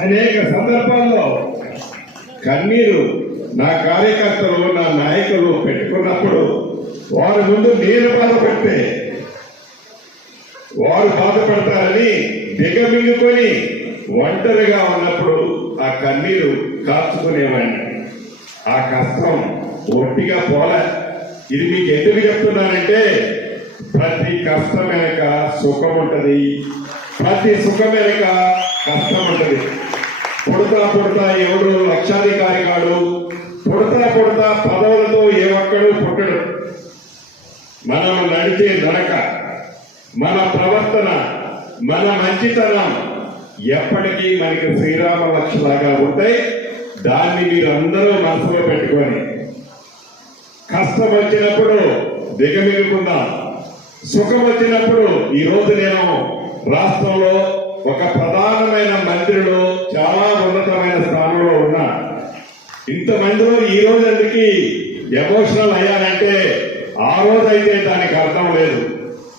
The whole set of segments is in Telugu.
అనేక సందర్భాల్లో కన్నీరు నా కార్యకర్తలు నా నాయకులు పెట్టుకున్నప్పుడు వారి ముందు నేను బాధపడితే వారు బాధపడతారని దిగమింగుకొని ఒంటరిగా ఉన్నప్పుడు ఆ కన్నీరు కాచుకునేవాడిని. ఆ కష్టం ఒట్టిగా పోలే. ఇది మీకు ఎందుకు చెప్తున్నానంటే ప్రతి కష్టం వెనక సుఖం ఉంటుంది. ప్రతి సుఖం వెనక కష్టం ఉంటుంది. పుడతా పుడతా ఎవడు లక్షాధికారి కాడు పుడతా పుడతా పదవులతో ఏ ఒక్కడు పుట్టడు. మనం నడిచే నడక మన ప్రవర్తన మన మంచితనం ఎప్పటికీ మనకి శ్రీరామ లక్ష్యలాగా ఉంటాయి. దాన్ని మీరందరూ మనసులో పెట్టుకొని కష్టం వచ్చినప్పుడు దిగమిగుకుందాం. సుఖం వచ్చినప్పుడు ఈ రోజు నేను రాష్ట్రంలో ఒక ప్రధానమైన మంత్రిలో చాలా ఉన్నతమైన స్థానంలో ఉన్నా ఇంతమందిలో ఈ రోజు అందుకి ఎమోషనల్ అయ్యానంటే ఆ రోజైతే దానికి అర్థం లేదు.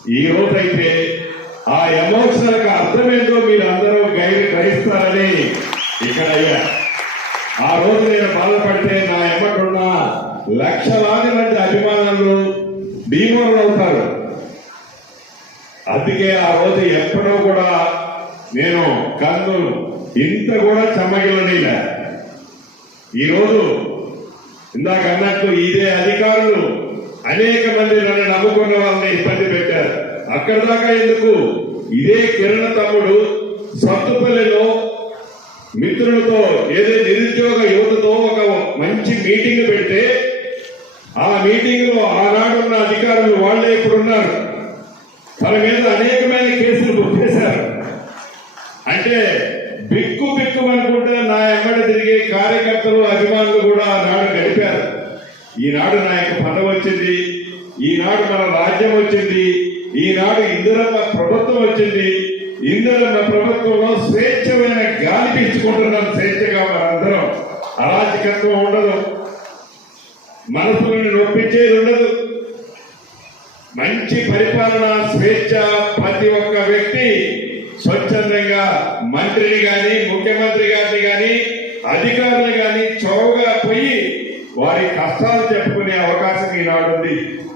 ఈ రోజైతే ఆ ఎమోషనల్కి మీరు అందరూ గైడ్ గ్రహిస్తారని ఇక్కడ అయ్యా ఆ రోజు నేను బాధపడితే నా ఎమ్మటున్న లక్షలాది మంది అభిమానులు భీమరులు అవుతారు అందుకే ఆ రోజు ఎప్పుడో కూడా నేను కన్ను ఇంత కూడా చెమ్మగిల్లనిలే ఈరోజు ఇందాక అన్నట్టు ఇదే అధికారులు అనేక మంది నన్ను నమ్ముకున్న వాళ్ళని ఇబ్బంది పెట్టారు. అక్కడ దాకా ఎందుకు? ఇదే కిరణ్ తమ్ముడు సత్తుపల్లిలో మిత్రులతో ఏదో నిరుద్యోగ యువతతో ఒక మంచి మీటింగ్ పెడితే ఆ మీటింగ్లో ఆనాడున్న అధికారులు వాళ్ళే ఇప్పుడు ఉన్నారు తన మీద అనేకమైన కేసులు కార్యకర్తలు అభిమానులు కూడా ఆనాడు గడిపారు. ఈనాడు నా యొక్క పదవి వచ్చింది. ఈనాడు మన రాజ్యం వచ్చింది. ఈనాడు ఇందిరమ్మ ప్రభుత్వం వచ్చింది. ఇందిరమ్మ ప్రభుత్వంలో స్వేచ్ఛమైన గాలి పీల్చుకుంటున్నాం స్వేచ్ఛగా మనందరం. అరాచకత్వం ఉండదు. మనసులను నొప్పించేది ఉండదు. మంచి పరిపాలన స్వేచ్ఛ ప్రతి ఒక్క వ్యక్తి స్వచ్ఛందంగా మంత్రిని కానీ ముఖ్యమంత్రి గారిని కానీ అధికారులు asking in order to